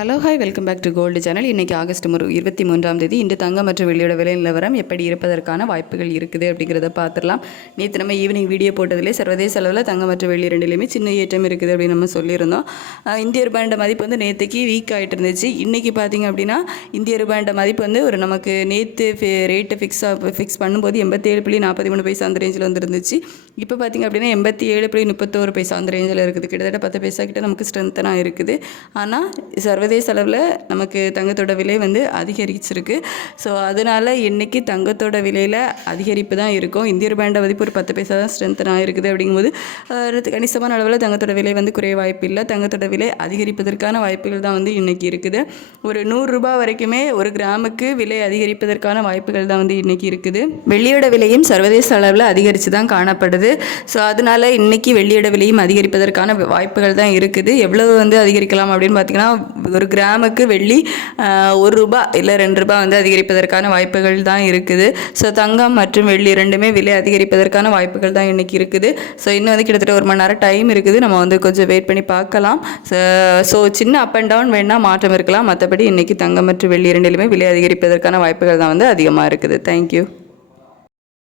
Hello hi welcome back to gold channel. இன்றைக்கி August 23ஆம் தேதி. இன்று தங்கம் மற்றும் வெள்ளியோட விலை நிலவரம் எப்படி இருப்பதற்கான வாய்ப்புகள் இருக்குது அப்படிங்கிறத பார்த்துடலாம். நேற்று நம்ம ஈவினிங் வீடியோ போட்டதிலே சர்வதேச அளவில் தங்கம் மற்றும் வெள்ளி ரெண்டுலேயுமே சின்ன ஏற்றம் இருக்குது அப்படின்னு நம்ம சொல்லியிருந்தோம். இந்திய ரூபாயோட மதிப்பு வந்து நேற்றுக்கு வீக் ஆகிட்டு இருந்துச்சு. இன்றைக்கி பார்த்திங்க அப்படின்னா இந்திய ரூபாயோட மதிப்பு வந்து ஒரு நமக்கு நேற்று ரேட்டு ஃபிக்ஸ் பண்ணும்போது 87.43 அந்த ரேஞ்சில் வந்துருந்துச்சு. இப்போ பார்த்திங்க அப்படின்னா 87.31 அந்த ரேஞ்சில் இருக்குது. கிட்டத்தட்ட 10 பைசா கிட்ட நமக்கு ஸ்ட்ரென்த்தனாக இருக்குது. ஆனால் சர்வதேச அளவில் நமக்கு தங்கத்தோட விலை வந்து அதிகரிச்சிருக்கு. ஸோ அதனால் இன்றைக்கி தங்கத்தோட விலையில் அதிகரிப்பு தான் இருக்கும். இந்திய ரூபாயோட மதிப்பு ஒரு 10 பைசா தான் ஸ்ட்ரென்த்தனாக இருக்குது. அப்படிங்கும்போது கணிசமான அளவில் தங்கத்தோட விலை வந்து குறைய வாய்ப்பு இல்லை. தங்கத்தோட விலை அதிகரிப்பதற்கான வாய்ப்புகள் தான் வந்து இன்றைக்கி இருக்குது. ஒரு 100 ரூபாய் வரைக்குமே ஒரு கிராமுக்கு விலை அதிகரிப்பதற்கான வாய்ப்புகள் தான் வந்து இன்றைக்கி இருக்குது. வெள்ளியோட விலையும் சர்வதேச அளவில் அதிகரித்து தான் காணப்படுது. ஸோ அதனால் இன்றைக்கி வெள்ளியோட விலையும் அதிகரிப்பதற்கான வாய்ப்புகள் தான் இருக்குது. எவ்வளவு வந்து அதிகரிக்கலாம் அப்படின்னு பார்த்திங்கன்னா ஒரு கிராமுக்கு வெள்ளி 1 ரூபா இல்லை 2 ரூபா வந்து அதிகரிப்பதற்கான வாய்ப்புகள் தான் இருக்குது. ஸோ தங்கம் மற்றும் வெள்ளி ரெண்டுமே விலை அதிகரிப்பதற்கான வாய்ப்புகள் தான் இன்றைக்கி இருக்குது. ஸோ இன்னும் வந்து கிட்டத்தட்ட 1 மணி நேரம் டைம் இருக்குது. நம்ம வந்து கொஞ்சம் வெயிட் பண்ணி பார்க்கலாம். ஸோ சின்ன அப் அண்ட் டவுன் வேணால் மாற்றம் இருக்கலாம். மற்றபடி இன்றைக்கி தங்கம் மற்றும் வெள்ளி ரெண்டிலுமே விலை அதிகரிப்பதற்கான வாய்ப்புகள் தான் வந்து அதிகமாக இருக்குது. தேங்க்யூ.